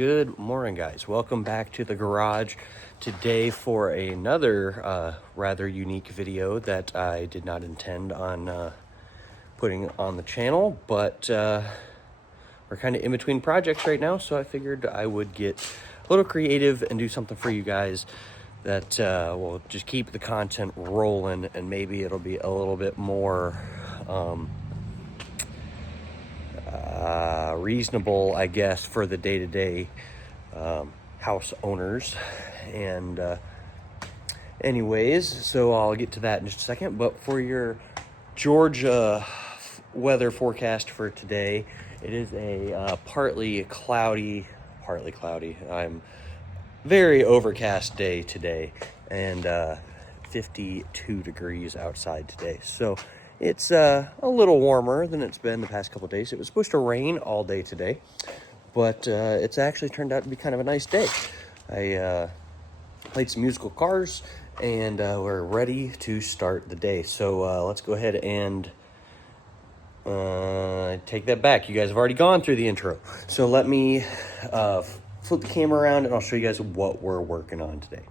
Good morning, guys. Welcome back to the garage today for another rather unique video that I did not intend on putting on the channel, but we're kind of in between projects right now, so I figured I would get a little creative and do something for you guys that will just keep the content rolling, and maybe it'll be a little bit more reasonable, I guess, for the day-to-day house owners. And anyways, so I'll get to that in just a second. But for your Georgia weather forecast for today, it is a partly cloudy, I'm very overcast day today, and 52 degrees outside today. So it's a little warmer than it's been the past couple of days. It was supposed to rain all day today, but it's actually turned out to be kind of a nice day. I played some musical cars, and we're ready to start the day. So let's go ahead and take that back. You guys have already gone through the intro. So let me flip the camera around, and I'll show you guys what we're working on today.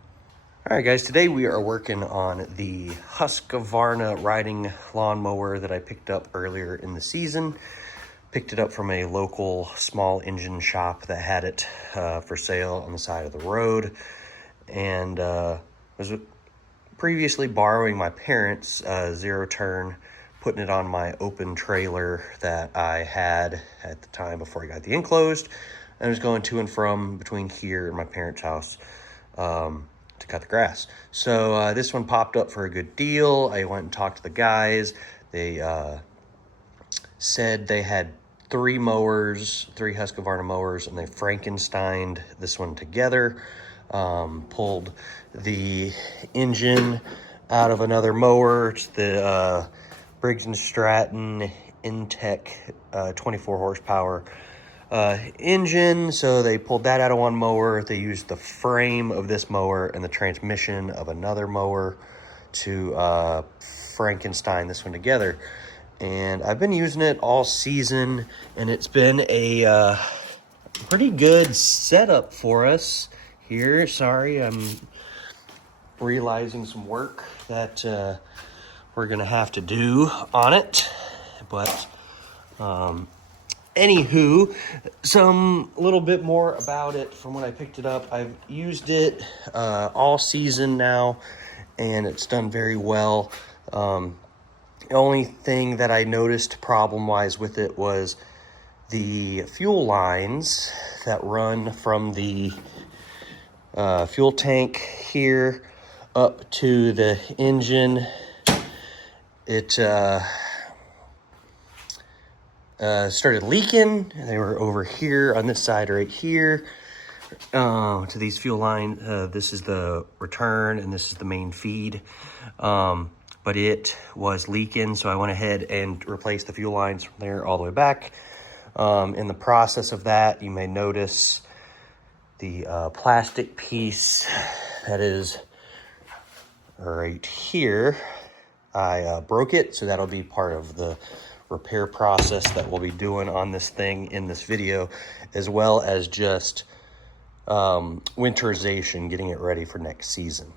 All right, guys, today we are working on the Husqvarna Riding Mower that I picked up earlier in the season. Picked it up from a local small engine shop that had it for sale on the side of the road. And was previously borrowing my parents' zero turn, putting it on my open trailer that I had at the time before I got the enclosed. I was going to and from between here and my parents' house to cut the grass. So this one popped up for a good deal. I went and talked to the guys. They said they had three Husqvarna mowers, and they Frankensteined this one together. Pulled the engine out of another mower. It's the Briggs & Stratton Intech 24 horsepower engine. So they pulled that out of one mower. They used the frame of this mower and the transmission of another mower to Frankenstein this one together. And I've been using it all season, and it's been a pretty good setup for us here. Sorry, I'm realizing some work that we're gonna have to do on it, but anywho, some little bit more about it from when I picked it up. I've used it all season now, and it's done very well. The only thing that I noticed problem-wise with it was the fuel lines that run from the fuel tank here up to the engine. It started leaking. They were over here on this side right here to these fuel lines. This is the return, and this is the main feed. But it was leaking, so I went ahead and replaced the fuel lines from there all the way back. In the process of that, you may notice the plastic piece that is right here. I broke it, so that'll be part of the repair process that we'll be doing on this thing in this video, as well as just winterization, getting it ready for next season.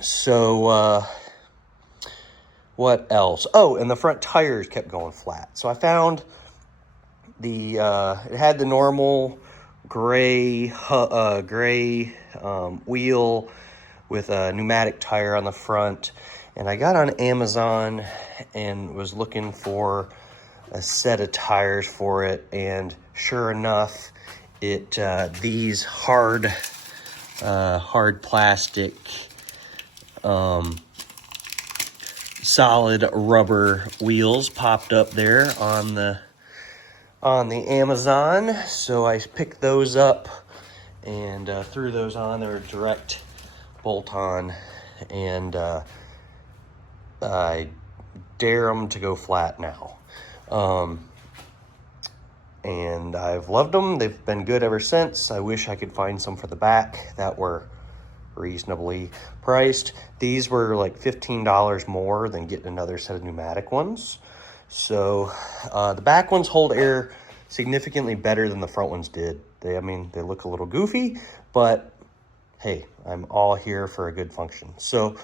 So what else? Oh, and the front tires kept going flat. So I found it had the normal gray wheel with a pneumatic tire on the front. And I got on Amazon and was looking for a set of tires for it. And sure enough, these hard plastic, solid rubber wheels popped up there on the Amazon. So I picked those up and threw those on. They were direct bolt-on, and I dare them to go flat now. And I've loved them. They've been good ever since. I wish I could find some for the back that were reasonably priced. These were like $15 more than getting another set of pneumatic ones. So the back ones hold air significantly better than the front ones did. I mean, they look a little goofy, but hey, I'm all here for a good function. So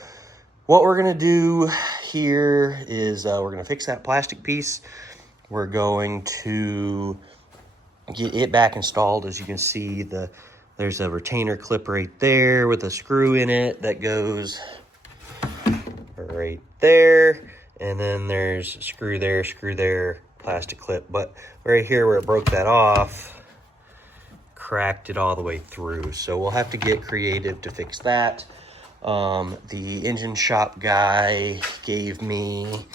what we're gonna do here is we're gonna fix that plastic piece. We're going to get it back installed. As you can see, there's a retainer clip right there with a screw in it that goes right there. And then there's screw there, plastic clip. But right here where it broke that off, cracked it all the way through. So we'll have to get creative to fix that. The engine shop guy gave me,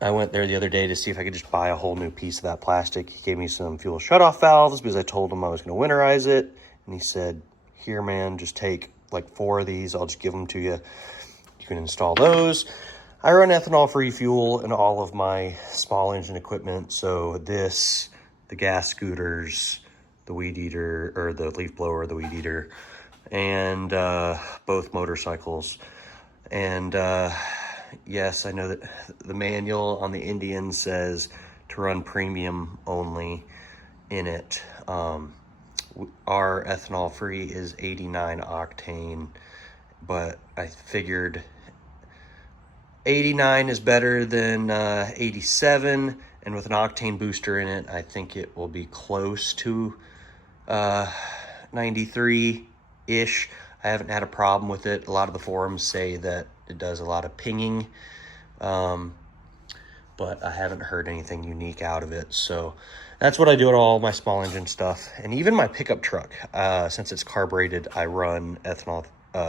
I went there the other day to see if I could just buy a whole new piece of that plastic. He gave me some fuel shutoff valves because I told him I was going to winterize it. And he said, here, man, just take like 4 of these. I'll just give them to you. You can install those. I run ethanol-free fuel in all of my small engine equipment. So this, the gas scooters, the weed eater, or the leaf blower, the weed eater, and both motorcycles. And yes, I know that the manual on the Indian says to run premium only in it. Our ethanol-free is 89 octane, but I figured 89 is better than 87, and with an octane booster in it, I think it will be close to 93-ish. I haven't had a problem with it. A lot of the forums say that it does a lot of pinging, but I haven't heard anything unique out of it. So that's what I do at all my small engine stuff. And even my pickup truck, since it's carbureted, I run ethanol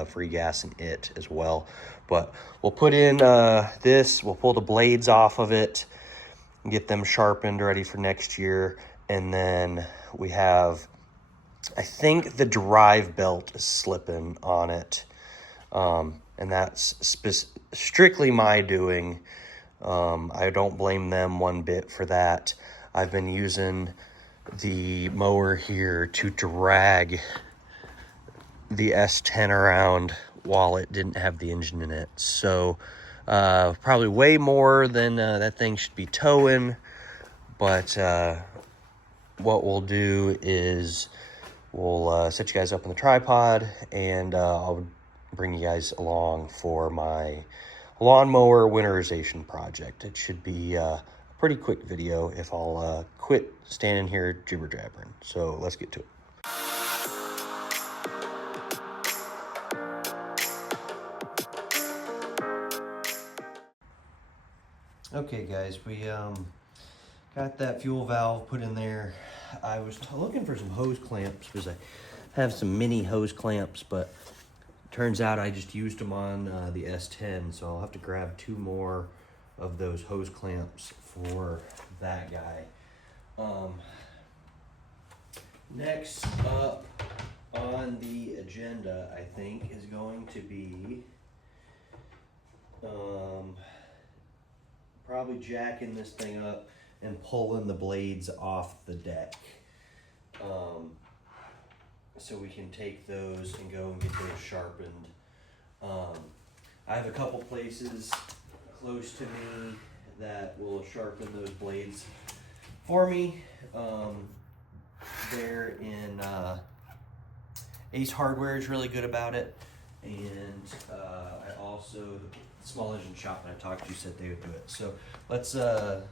free gas in it as well. But we'll put in this, we'll pull the blades off of it and get them sharpened, ready for next year. And then we have, I think the drive belt is slipping on it. And that's strictly my doing. I don't blame them one bit for that. I've been using the mower here to drag the S10 around while it didn't have the engine in it. So probably way more than that thing should be towing. But what we'll do is we'll set you guys up on the tripod, and I'll bring you guys along for my lawnmower winterization project. It should be a pretty quick video if I'll quit standing here jibber-jabbering. So let's get to it. Okay guys, we got that fuel valve put in there. I was looking for some hose clamps because I have some mini hose clamps, but turns out I just used them on the S10, so I'll have to grab 2 more of those hose clamps for that guy. Next up on the agenda, I think, is going to be probably jacking this thing up and pulling the blades off the deck. So we can take those and go and get those sharpened. I have a couple places close to me that will sharpen those blades for me. They're in Ace Hardware is really good about it, and I also, the small engine shop that I talked to said they would do it. So let's I'll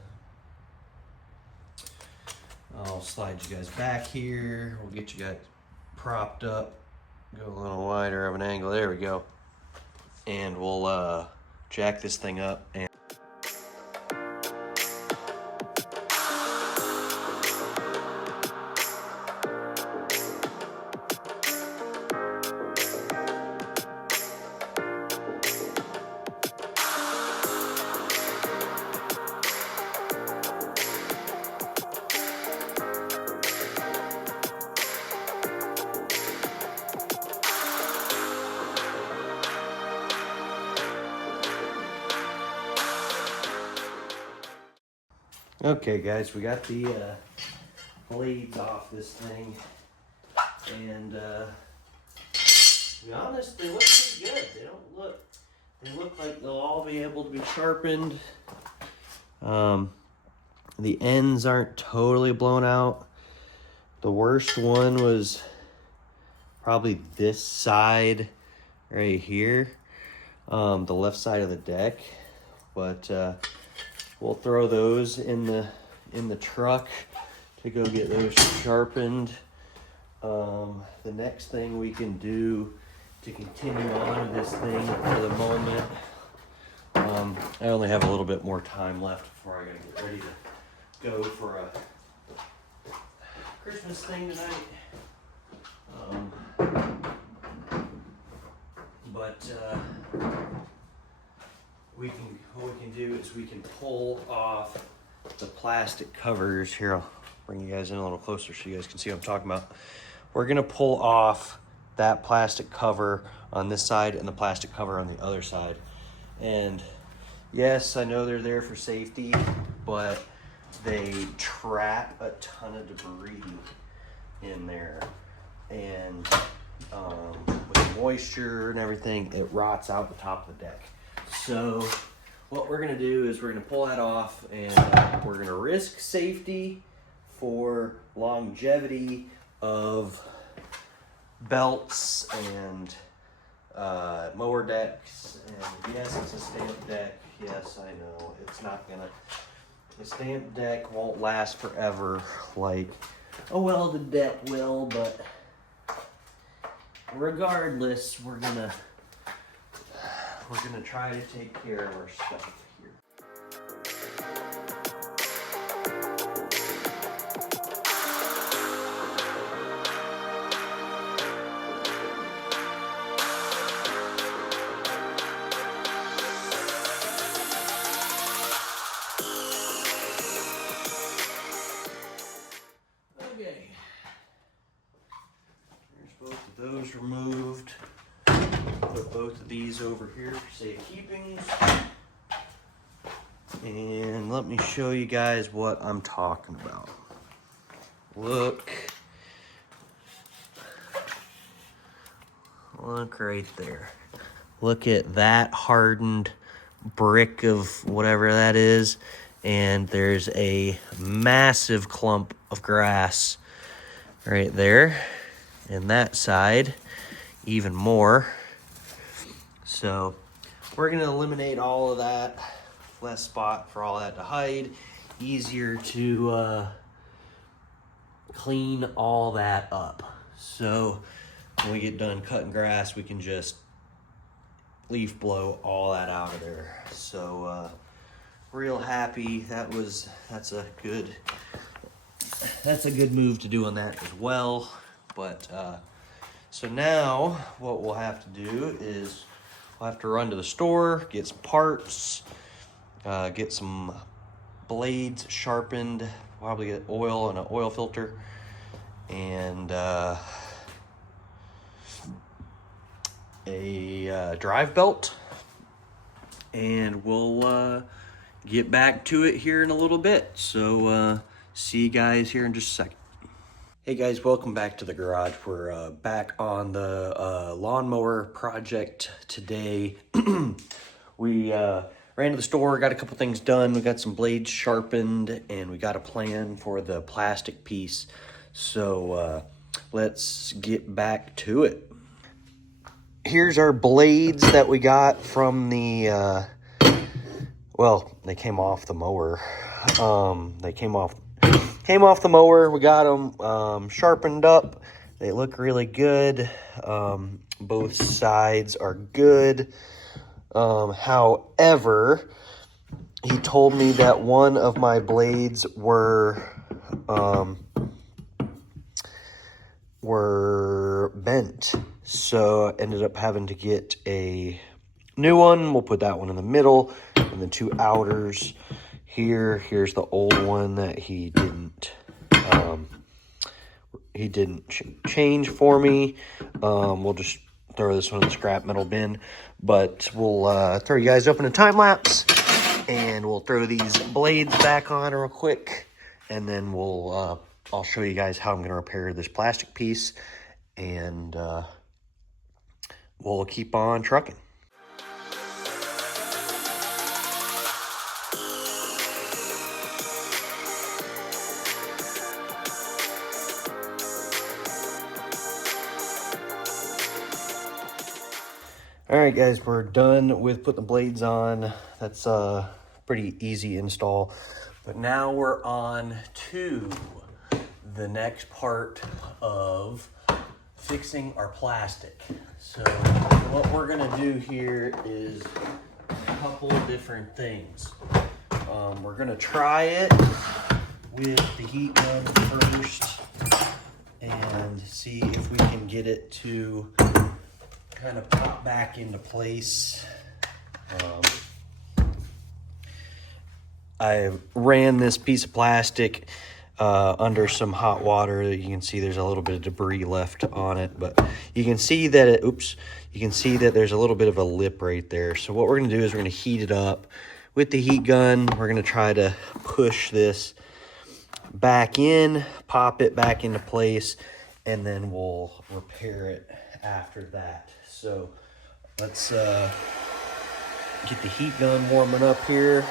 slide you guys back here. We'll get you guys propped up, go a little wider of an angle. There we go. And we'll jack this thing up. And okay guys, we got the blades off this thing, and to be honest, they look pretty good. They look like they'll all be able to be sharpened. The ends aren't totally blown out. The worst one was probably this side right here, the left side of the deck. But we'll throw those in the truck to go get those sharpened. The next thing we can do to continue on with this thing for the moment, I only have a little bit more time left before I gotta get ready to go for a Christmas thing tonight. What we can do is we can pull off the plastic covers. Here, I'll bring you guys in a little closer so you guys can see what I'm talking about. We're gonna pull off that plastic cover on this side and the plastic cover on the other side. And yes, I know they're there for safety, but they trap a ton of debris in there. And with moisture and everything, it rots out the top of the deck. So what we're gonna do is we're gonna pull that off, and we're gonna risk safety for longevity of belts and mower decks. And yes, it's a stamped deck. Yes, I know it's not gonna. The stamped deck won't last forever like a welded deck will, but regardless, we're gonna try to take care of our stuff here. Okay, there's both of those removed. Put both of these over here for safekeeping. And let me show you guys what I'm talking about. Look right there. Look at that hardened brick of whatever that is. And there's a massive clump of grass right there. And that side, even more. So we're gonna eliminate all of that. Less spot for all that to hide. Easier to clean all that up. So when we get done cutting grass, we can just leaf blow all that out of there. So real happy. That's a good move to do on that as well. But so now what we'll have to do is we'll have to run to the store, get some parts, get some blades sharpened, probably get oil and an oil filter, and a drive belt, and we'll get back to it here in a little bit. So see you guys here in just a second. Hey guys, welcome back to the garage. We're back on the lawnmower project today. We ran to the store, got a couple things done. We got some blades sharpened, and we got a plan for the plastic piece. So let's get back to it. Here's our blades that we got from the, well, they came off the mower. They came off the mower. We got them sharpened up. They look really good. Both sides are good. However, he told me that one of my blades were bent. So I ended up having to get a new one. We'll put that one in the middle, and the two outers here. Here's the old one that he didn't change for me. We'll just throw this one in the scrap metal bin, but we'll throw you guys up in a time lapse, and we'll throw these blades back on real quick, and then I'll show you guys how I'm going to repair this plastic piece, and we'll keep on trucking. All right, guys, we're done with putting the blades on. That's a pretty easy install. But now we're on to the next part of fixing our plastic. So what we're gonna do here is a couple of different things. We're gonna try it with the heat gun first and see if we can get it to kind of pop back into place. I ran this piece of plastic under some hot water. You can see there's a little bit of debris left on it, but you can see that it, you can see that there's a little bit of a lip right there. So what we're gonna do is we're gonna heat it up with the heat gun. We're gonna try to push this back in, pop it back into place, and then we'll repair it after that. So let's get the heat gun warming up here.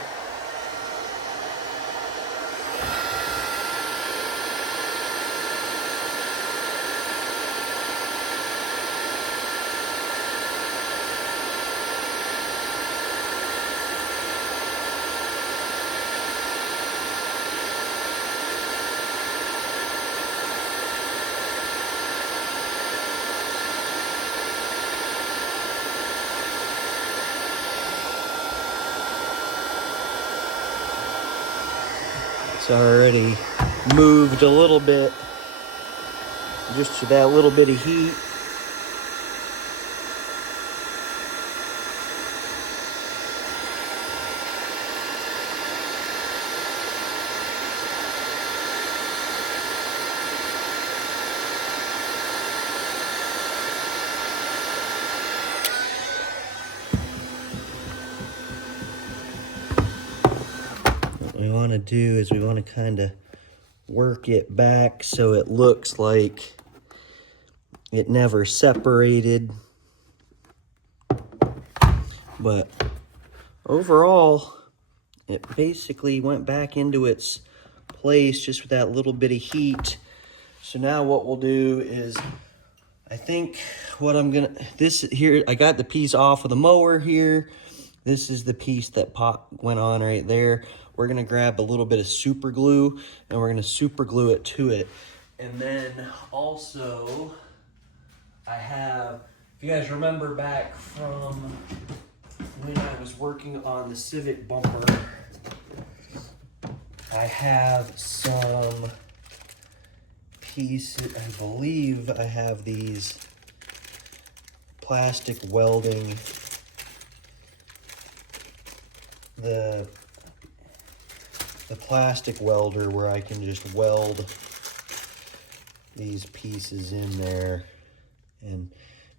It's already moved a little bit, just to that little bit of heat. What we want to do is we want to kind of work it back so it looks like it never separated. But overall, it basically went back into its place just with that little bit of heat. So now what we'll do is, I think what I'm gonna, this here, I got the piece off of the mower here. This is the piece that went on right there. We're gonna grab a little bit of super glue and we're gonna super glue it to it. And then also, I have, if you guys remember back from when I was working on the Civic bumper, I have some pieces, I believe I have these plastic welding, the plastic welder where I can just weld these pieces in there, and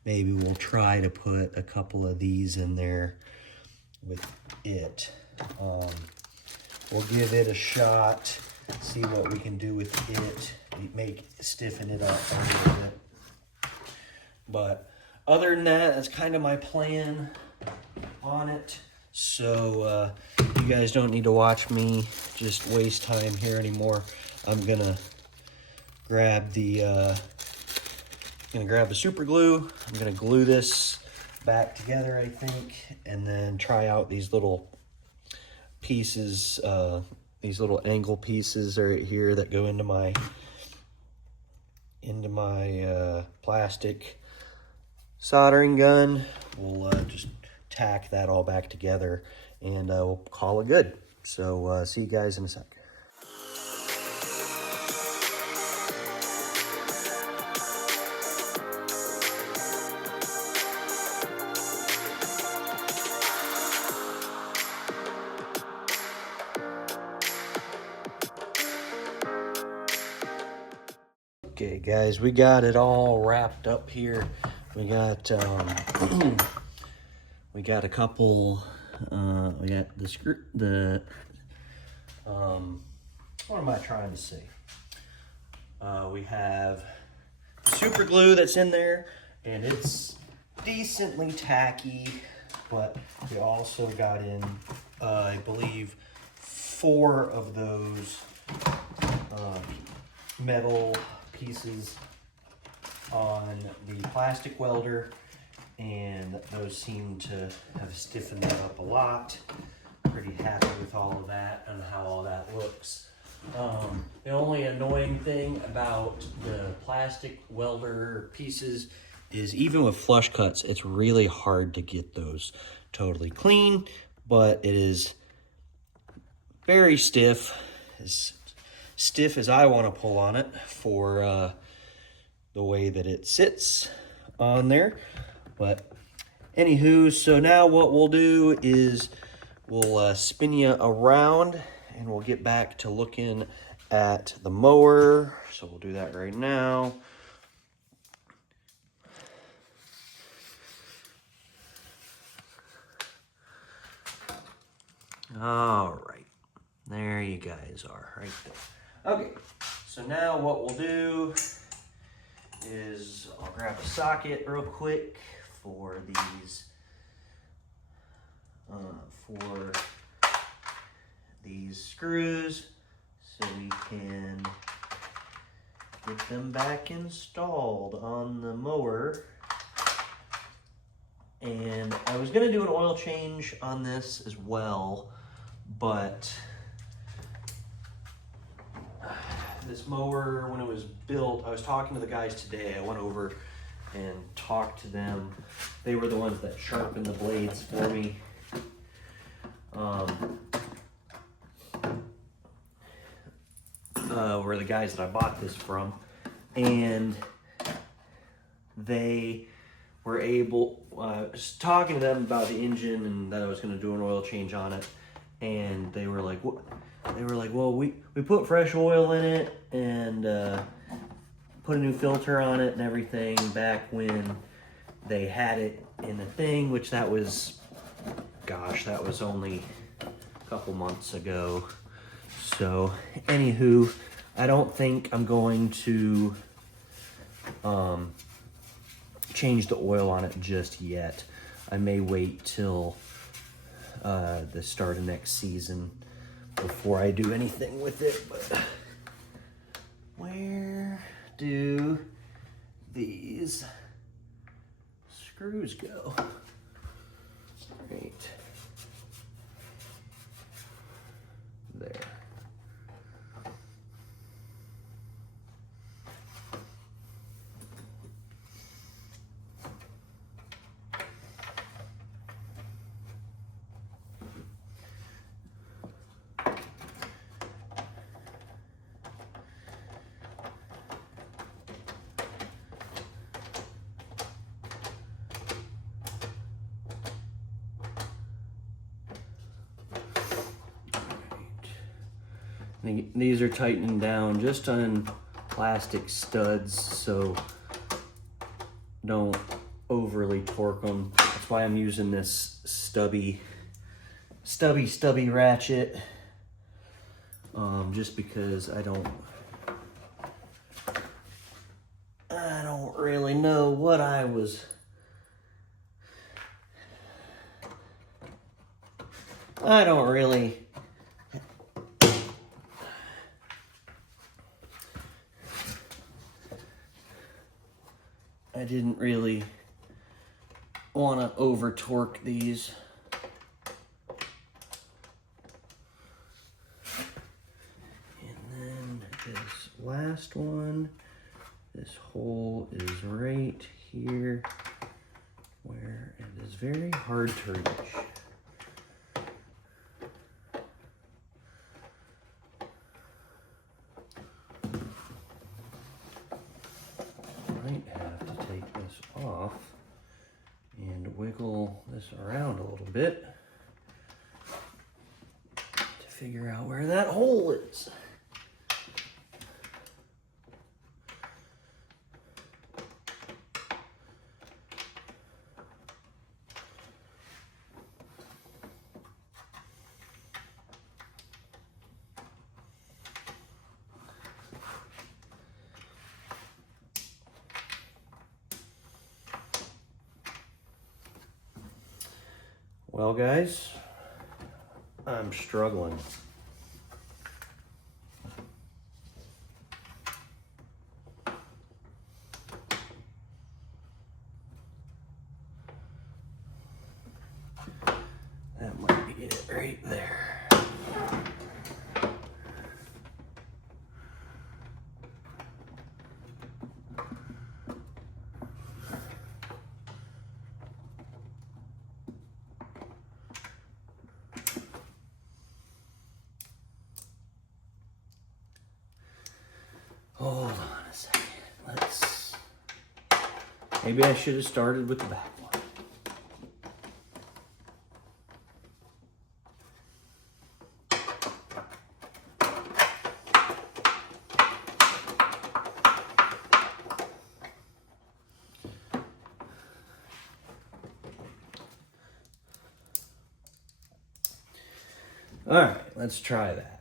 maybe we'll try to put a couple of these in there with it. We'll give it a shot, see what we can do with it, stiffen it up a little bit. But other than that, that's kind of my plan on it. So you guys don't need to watch me just waste time here anymore. I'm gonna grab the super glue. I'm gonna glue this back together, I think, and then try out these little pieces, these little angle pieces right here that go into my plastic soldering gun. We'll just tack that all back together and we'll call it good. So see you guys in a sec. Okay guys, we got it all wrapped up here. We got we got a couple, we got what am I trying to say? We have super glue that's in there, and it's decently tacky, but we also got in, I believe, 4 of those metal pieces on the plastic welder, and those seem to have stiffened that up a lot. Pretty happy with all of that and how all that looks. The only annoying thing about the plastic welder pieces is even with flush cuts, it's really hard to get those totally clean, but it is very stiff, as stiff as I want to pull on it for the way that it sits on there. But anywho, so now what we'll do is we'll spin you around and we'll get back to looking at the mower. So we'll do that right now. All right, there you guys are right there. Okay, so now what we'll do is I'll grab a socket real quick for these screws so we can get them back installed on the mower. And I was gonna do an oil change on this as well, but this mower, when it was built, I was talking to the guys today. I went over and talked to them. They were the ones that sharpened the blades for me. Were the guys that I bought this from, and they were able, just talking to them about the engine and that I was going to do an oil change on it, and they were like, what? They were like, well, we put fresh oil in it and put a new filter on it and everything back when they had it in the thing, which that was, gosh, that was only a couple months ago. So anywho, I don't think I'm going to change the oil on it just yet. I may wait till the start of next season before I do anything with it. But where do these screws go? Right there. These are tightening down just on plastic studs, so don't overly torque them. That's why I'm using this stubby ratchet, just because I don't really know what I didn't really want to over torque these. And then this last one, this hole is right here where it is very hard to reach. Might have to take this off and wiggle this around a little bit to figure out where that hole is. Well, guys, I'm struggling. Hold on a second. Maybe I should have started with the back one. All right, let's try that.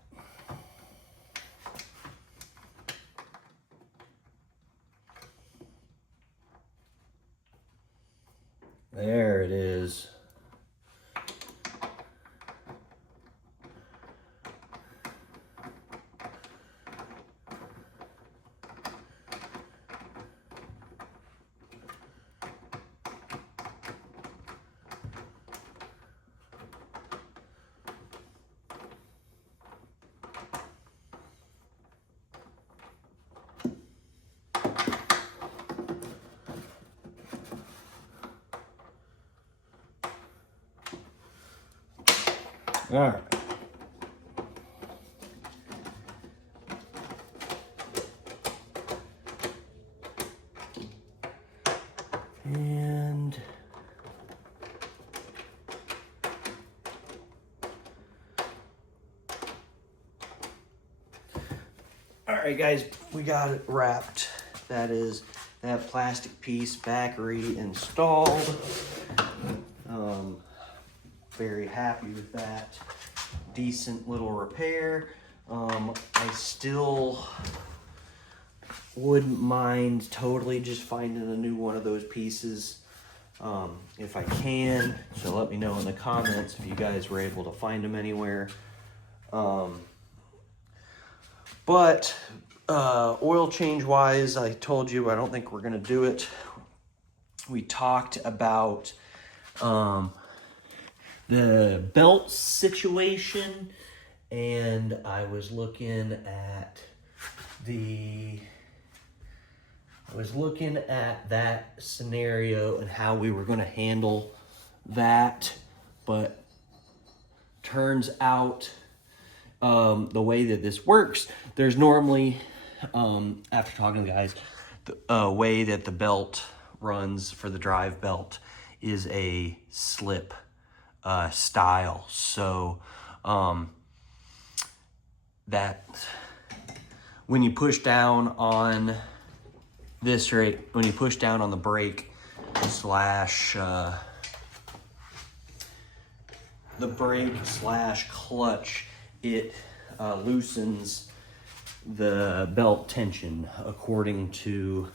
There it is. All right. And all right, guys, we got it wrapped. That is that plastic piece back reinstalled. Very happy with that. Decent little repair. I still wouldn't mind totally just finding a new one of those pieces if I can. So let me know in the comments if you guys were able to find them anywhere. But oil change wise, I told you I don't think we're gonna do it. We talked about the belt situation, and I was looking at that scenario and how we were going to handle that, but turns out the way that this works, there's normally after talking to the guys, the way that the belt runs for the drive belt is a slip style. So that when you push down on this, right, when you push down on the brake slash clutch, it loosens the belt tension, according to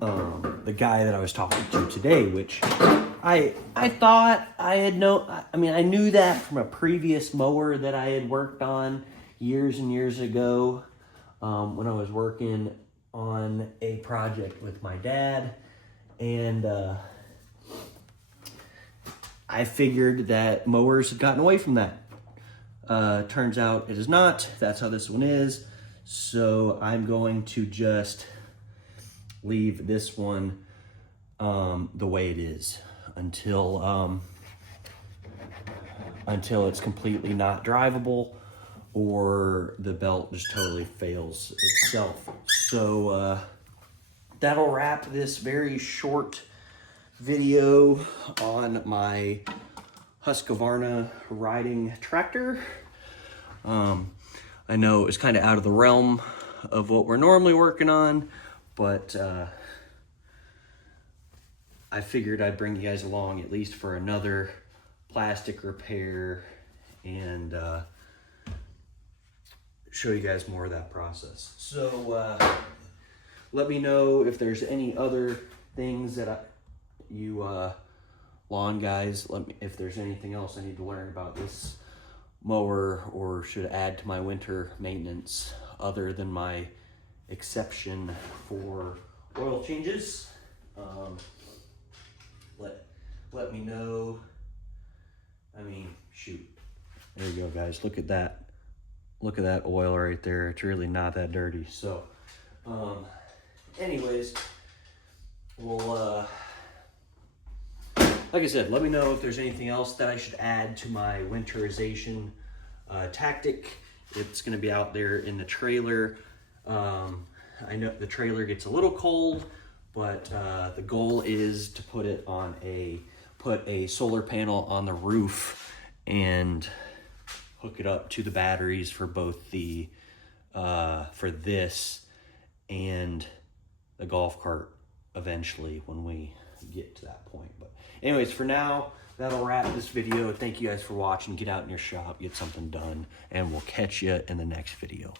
the guy that I was talking to today, which I thought I had I knew that from a previous mower that I had worked on years and years ago when I was working on a project with my dad, and I figured that mowers had gotten away from that. Turns out it is not. That's how this one is. So I'm going to just leave this one the way it is until it's completely not drivable or the belt just totally fails itself. So that'll wrap this very short video on my Husqvarna riding tractor. I know it's kind of out of the realm of what we're normally working on, but I figured I'd bring you guys along at least for another plastic repair and show you guys more of that process. So let me know if there's any other things that lawn guys, if there's anything else I need to learn about this mower or should add to my winter maintenance other than my exception for oil changes. Let me know. I mean, shoot. There you go, guys. Look at that. Look at that oil right there. It's really not that dirty. So, anyways, we'll, like I said, let me know if there's anything else that I should add to my winterization tactic. It's going to be out there in the trailer. I know the trailer gets a little cold, but the goal is to put a solar panel on the roof and hook it up to the batteries for both the for this and the golf cart eventually when we get to that point. But anyways, for now, that'll wrap this video. Thank you guys for watching. Get out in your shop, get something done, and we'll catch you in the next video.